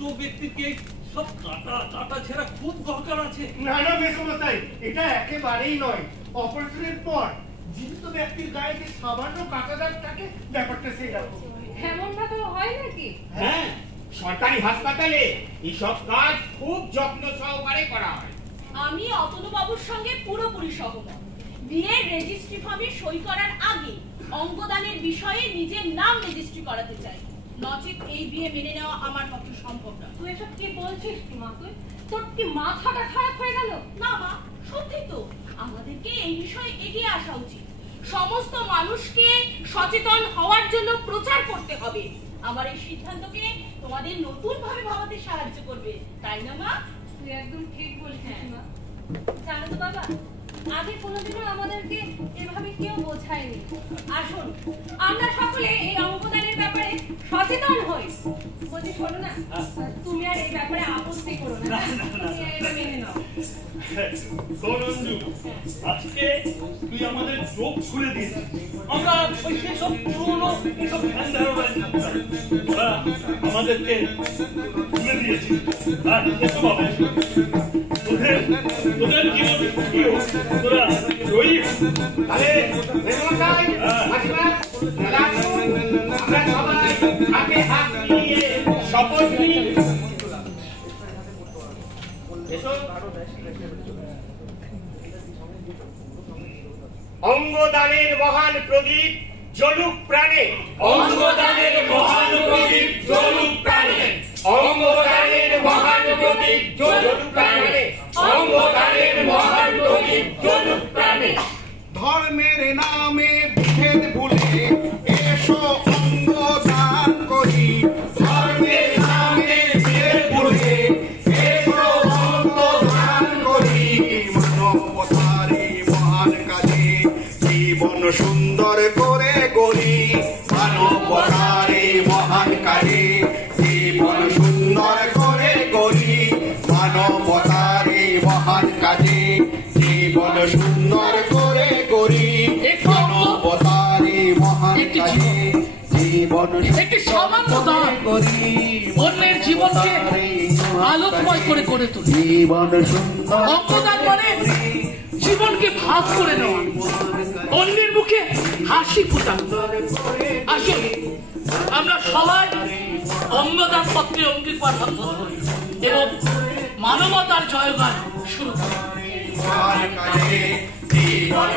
মৃত ব্যক্তিকে সব কাটা ছেঁড়া খুব দরকার আছে। না না মেসমশাই, এটা একেবারেই নয়। অপারেশনের পর জীবিত ব্যক্তির গায়ে যে সামান্য কাটা দাগ থাকে, ব্যাপারটা সেই রকম। এমনটা তো হয় নাকি? হ্যাঁ, সরকারি হাসপাতালে এইসব কাজ খুব যত্ন সহকারে করা হয়। আমি অতনু বাবুর সঙ্গে পুরোপুরি সহমত। বিয়ের রেজিস্ট্রি ফর্মে সই করার আগে অঙ্গদানের বিষয়ে নিজের নাম রেজিস্ট্রি করাতে চাই, নচেত এই বিয়ে মেনে নেওয়া আমার পক্ষে সম্ভব না। তুই এসব কি বলছিস কি মা? তোর কি মাথাটা খারাপ হয়ে গেল? না মা, সত্যি তো আমাদেরকে এই বিষয়ে এগিয়ে আসা উচিত। সমস্ত মানুষকে সচেতন হওয়ার জন্য প্রচার করতে হবে। আমার এই সিদ্ধান্তকে তোমাদের নতুন ভাবে ভাবাতে সাহায্য করবে, তাই না মা? তুই একদম ঠিক বলছিস মা। জানো তো বাবা, আগে কোনোদিনও আমাদেরকে এভাবে কেউ বোঝায়নি। আসুন আমরা সকলে এই অঙ্গদানের ব্যাপারে সচেতন হই। বলছি শোনো না, তুমি আর এই ব্যাপারে আপত্তি করো না, তুমি এটা মেনে নাও। আজকে তুই আমাদের চোখ খুলে দিয়েছিস। আমরা ওই সেসব পুরনো এসব ধ্যান ধারণায় থাকতাম, ওরা আমাদেরকে খুলে দিয়েছিস। তোদের জীবন তোরা রই। তাহলে মেসমশাই, মাসিমা, আমরা সবাই হাতে হাত মিলিয়ে শপথ নিই। অঙ্গদানের মহান প্রদীপ জ্বলুক প্রাণে, অঙ্গদানের মহান প্রদীপ জ্বলুক প্রাণে, অঙ্গদানের মহান প্রদীপ জ্বলুক প্রাণে, অঙ্গদানের মহান প্রদীপ জ্বলুক প্রাণে। ধর্মের নামে বিভেদ ভুলে এসো অঙ্গদান করি, ধর্মের নামে বিভেদ ভুলে এসো অঙ্গদান করি। মানবতার এই মহান কাজে জীবন সুন্দর করে গড়ি, মানবতার এই মহান কাজে জীবন সুন্দর করে গড়ি, মানবতার এই মহান কাজে জীবন সুন্দর করে গড়ি, মানবতার এই মহান কাজে জীবন সুন্দর করি, অন্যের জীবনকে আলোকময় করে করে তুলি। জীবন সুন্দর অঙ্গদান মানে জীবনকে ভাগ করে নেওয়া, অন্যের মুখে হাসি ফোটানো। আসুন আমরা সবাই অঙ্গদান পত্রে অঙ্গীকার করি এবং মানবতার জয়গান শুরু করি। মহান কাজে জীবন